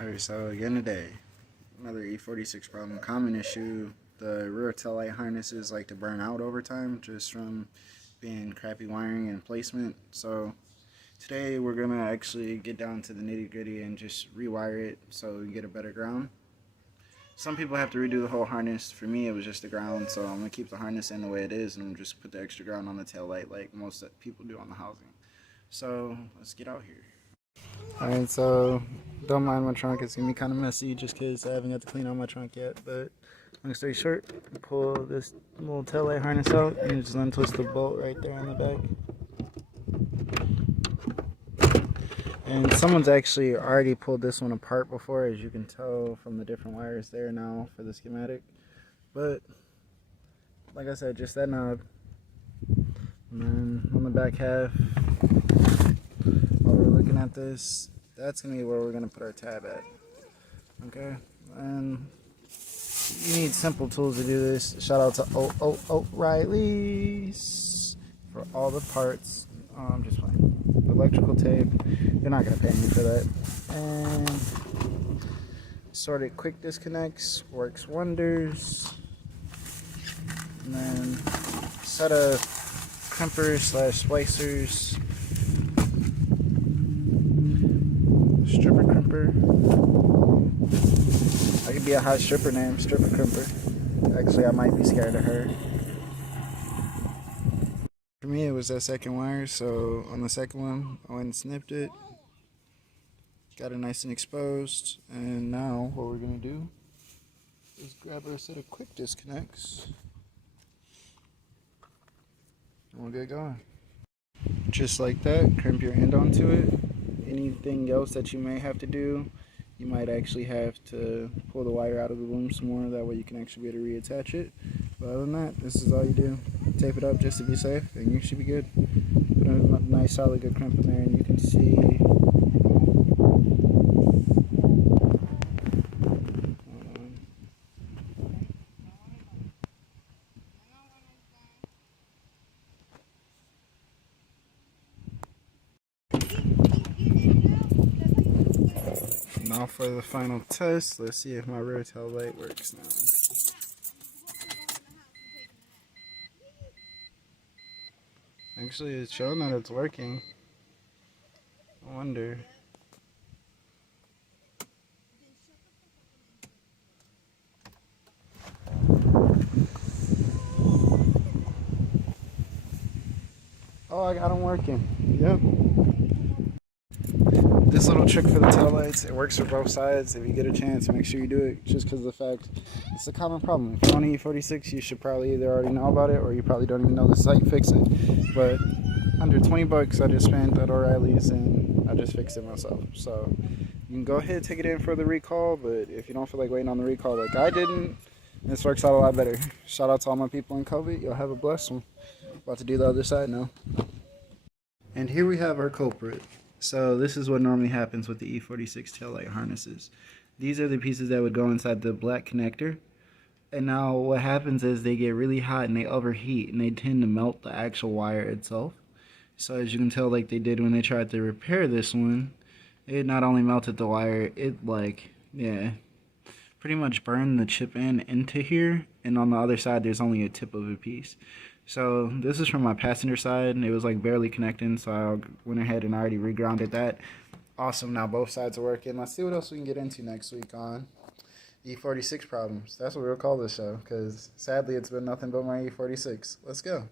Alright, so again today, another E46 problem. Common issue, the rear tail light harnesses like to burn out over time just from being crappy wiring and placement. So today we're going to actually get down to the nitty gritty and just rewire it so we can get a better ground. Some people have to redo the whole harness. For me it was just the ground, so I'm going to keep the harness in the way it is and just put the extra ground on the tail light like most people do on the housing. So let's get out here. Alright, so don't mind my trunk, it's gonna be kind of messy just because I haven't got to clean out my trunk yet. But long story short, pull this little tail light harness out and just untwist the bolt right there on the back. And someone's actually already pulled this one apart before, as you can tell from the different wires there now for the schematic. But like I said, just that knob. And then on the back half, while we're looking at this, that's going to be where we're going to put our tab at. Okay? And you need simple tools to do this. Shout out to O'Reilly's for all the parts. I'm just playing. Electrical tape. They're not going to pay me for that. And sorted quick disconnects works wonders. And then set of crimpers / splicers. Stripper crimper. That could be a hot stripper name, stripper crimper. Actually, I might be scared of her. For me, it was that second wire, so on the second one, I went and snipped it. Got it nice and exposed. And now, what we're going to do is grab our set of quick disconnects. And we'll get going. Just like that, crimp your end onto it. Anything else that you may have to do, you might actually have to pull the wire out of the loom some more, that way you can actually be able to reattach it. But other than that, this is all you do. Tape it up just to be safe and you should be good. Put a nice solid good crimp in there and you can see now for the final test. Let's see if my rear tail light works now. Actually, it's showing that it's working. I wonder. Oh, I got them working. Yep. This little trick for the taillights, it works for both sides. If you get a chance, make sure you do it, just because of the fact it's a common problem. If you own an E46, you should probably either already know about it or you probably don't even know this is how you fix it. But under 20 bucks, I just spent at O'Reilly's and I just fixed it myself. So you can go ahead and take it in for the recall, but if you don't feel like waiting on the recall like I didn't, this works out a lot better. Shout out to all my people in COVID. You'll have a blessed one. About to do the other side now. And here we have our culprit. So this is what normally happens with the E46 taillight harnesses. These are the pieces that would go inside the black connector. And now what happens is they get really hot and they overheat and they tend to melt the actual wire itself. So as you can tell, like they did when they tried to repair this one, it not only melted the wire, it pretty much burned the chip into here. And on the other side, there's only a tip of a piece. So this is from my passenger side, and it was like barely connecting, so I went ahead and already regrounded that. Awesome, now both sides are working. Let's see what else we can get into next week on E46 problems. That's what we'll call this show, because sadly it's been nothing but my E46. Let's go.